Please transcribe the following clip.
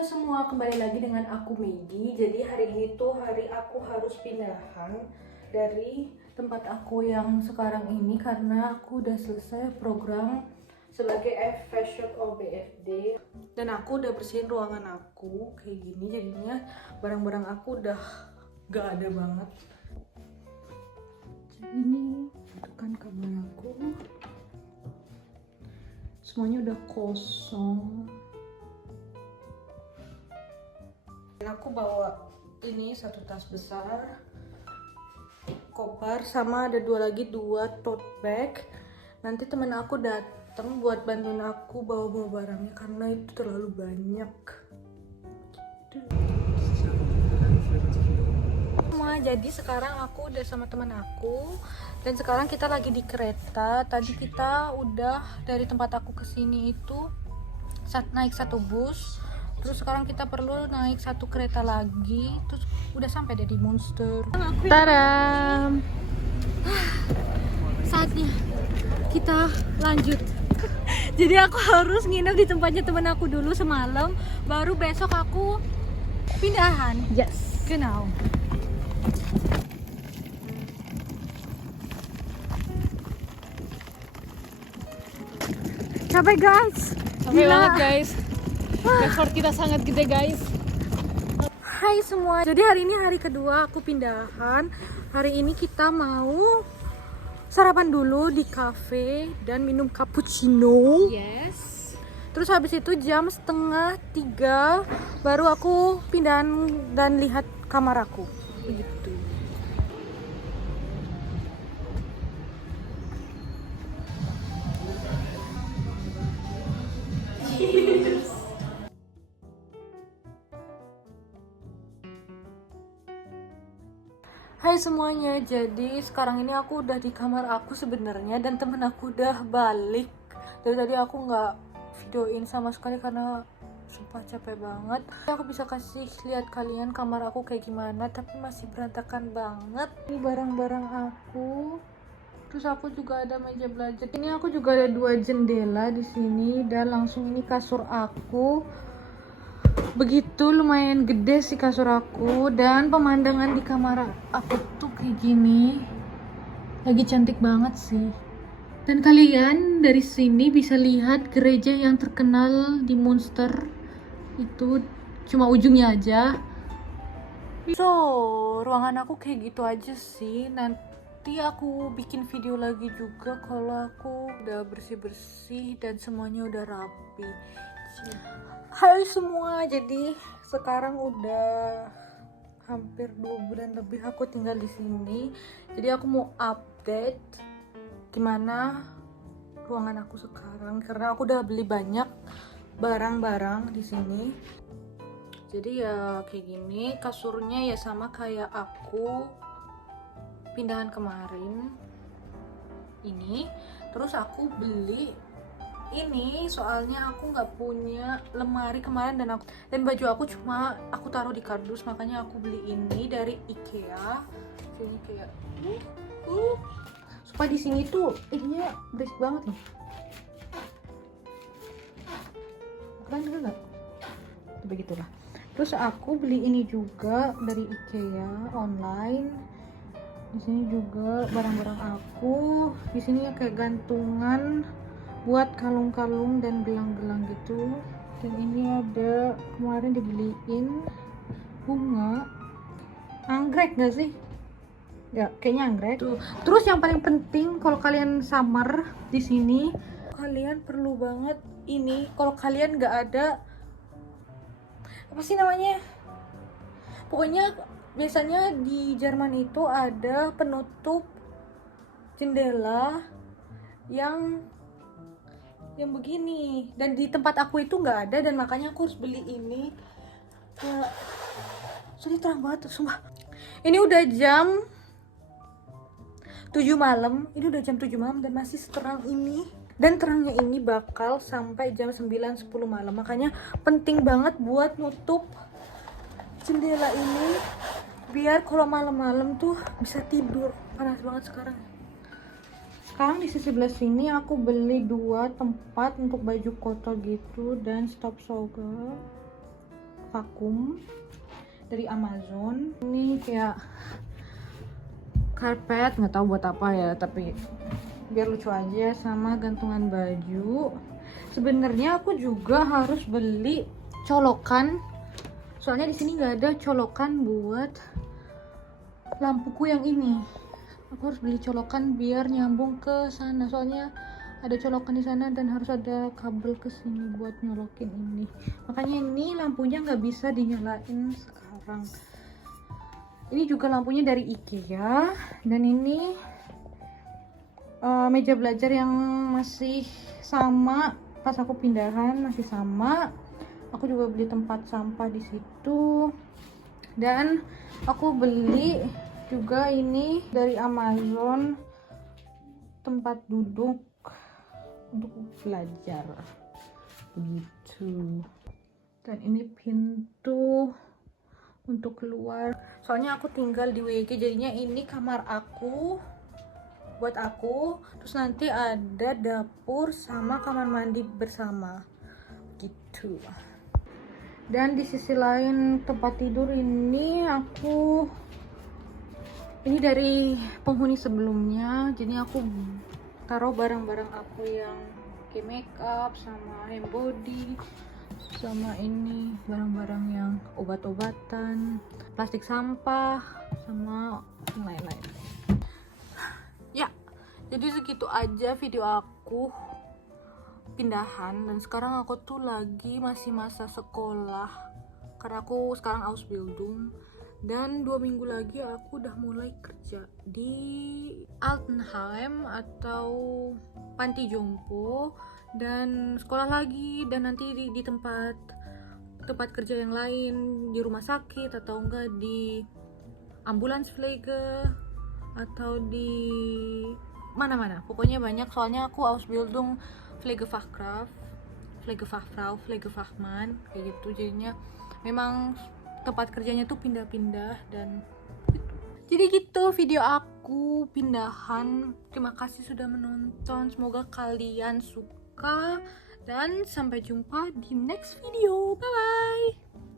Halo semua, kembali lagi dengan aku Maggie. Jadi hari ini tuh hari aku harus pindahan dari tempat aku yang sekarang ini karena aku udah selesai program sebagai Fashion OBFD dan aku udah bersihin ruangan aku kayak gini, jadinya barang-barang aku udah gak ada banget. Jadi ini kan kamar aku, semuanya udah kosong. Dan aku bawa ini satu tas besar, koper, sama ada dua tote bag. Nanti temen aku datang buat bantuin aku bawa barangnya karena itu terlalu banyak. Jadi sekarang aku udah sama teman aku dan sekarang kita lagi di kereta. Tadi kita udah dari tempat aku kesini itu naik satu bus. Terus sekarang kita perlu naik satu kereta lagi, terus udah sampai deh di Munster. Taram. Saatnya kita lanjut. Jadi aku harus nginep di tempatnya temen aku dulu semalam, baru besok aku pindahan. Yes. Genau. Capek guys. Capek banget guys. Effort kita sangat gede guys. Hai semua, jadi hari ini hari kedua aku pindahan. Hari ini kita mau sarapan dulu di cafe dan minum cappuccino. Yes. Terus habis itu jam 2:30 baru aku pindahan dan lihat kamar aku. Begitu. Hai semuanya, jadi sekarang ini aku udah di kamar aku sebenarnya dan temen aku udah balik. Dari tadi aku nggak videoin sama sekali karena sumpah capek banget. Aku bisa kasih lihat kalian kamar aku kayak gimana, tapi masih berantakan banget. Ini barang-barang aku. Terus aku juga ada meja belajar. Ini aku juga ada 2 jendela di sini dan langsung ini kasur aku. Begitu lumayan gede sih kasur aku dan pemandangan di kamar aku tuh kayak gini. Lagi cantik banget sih. Dan kalian dari sini bisa lihat gereja yang terkenal di Munster. Itu cuma ujungnya aja. So, ruangan aku kayak gitu aja sih. Nanti aku bikin video lagi juga kalau aku udah bersih-bersih dan semuanya udah rapi. Hai semua, jadi sekarang udah hampir 2 bulan lebih aku tinggal di sini. Jadi aku mau update gimana ruangan aku sekarang karena aku udah beli banyak barang-barang di sini. Jadi ya kayak gini, kasurnya ya sama kayak aku pindahan kemarin ini. Terus aku beli ini soalnya aku nggak punya lemari kemarin dan baju aku cuma aku taruh di kardus, makanya aku beli ini dari IKEA. Sini kayak supaya di sini tuh ininya berisik banget nih. Keren juga nggak? Begitulah. Terus aku beli ini juga dari IKEA online. Di sini juga barang-barang aku. Di sini ya kayak gantungan buat kalung-kalung dan gelang-gelang gitu. Dan ini ada kemarin dibeliin bunga anggrek gak sih? Ya kayaknya anggrek tuh. Terus yang paling penting kalau kalian summer di sini, kalian perlu banget ini. Kalau kalian nggak ada apa sih namanya, pokoknya biasanya di Jerman itu ada penutup jendela yang begini, dan di tempat aku itu nggak ada dan makanya aku harus beli ini. Soalnya terang banget sumpah. Ini udah jam 7 malam, dan masih seterang ini. Dan terangnya ini bakal sampai jam 9-10 malam, makanya penting banget buat nutup jendela ini biar kalau malam-malam tuh bisa tidur. Panas banget sekarang. Sekarang di sisi sebelah sini aku beli 2 tempat untuk baju kotor gitu dan stop shower. vakum dari Amazon. Ini kayak karpet, nggak tahu buat apa ya, tapi biar lucu aja, sama gantungan baju. Sebenarnya aku juga harus beli colokan, soalnya di sini nggak ada colokan buat lampuku yang ini. Aku harus beli colokan biar nyambung ke sana, soalnya ada colokan di sana dan harus ada kabel ke sini buat nyolokin ini. Makanya ini lampunya nggak bisa dinyalain sekarang. Ini juga lampunya dari IKEA, dan ini meja belajar yang masih sama pas aku pindahan, masih sama. Aku juga beli tempat sampah di situ, dan aku beli juga ini dari Amazon, tempat duduk untuk belajar begitu. Dan ini pintu untuk keluar, soalnya aku tinggal di WG, jadinya ini kamar aku buat aku, terus nanti ada dapur sama kamar mandi bersama gitu. Dan di sisi lain tempat tidur ini ini dari penghuni sebelumnya, jadi aku taruh barang-barang aku yang kayak makeup sama hand body, sama ini barang-barang yang obat-obatan, plastik sampah, sama yang lain-lain. Ya, jadi segitu aja video aku pindahan. Dan sekarang aku tuh masih masa sekolah, karena aku sekarang Ausbildung, dan 2 minggu lagi aku udah mulai kerja di Altenheim atau panti jompo, dan sekolah lagi, dan nanti di tempat kerja yang lain, di rumah sakit atau enggak di Ambulanspflege atau di mana-mana, pokoknya banyak. Soalnya aku Ausbildung Pflegefachkraft, Pflegefachfrau, Pflegefachmann kayak gitu, jadinya memang tempat kerjanya tuh pindah-pindah. Dan gitu. Jadi gitu video aku pindahan. Terima kasih sudah menonton, semoga kalian suka, dan sampai jumpa di next video. Bye bye.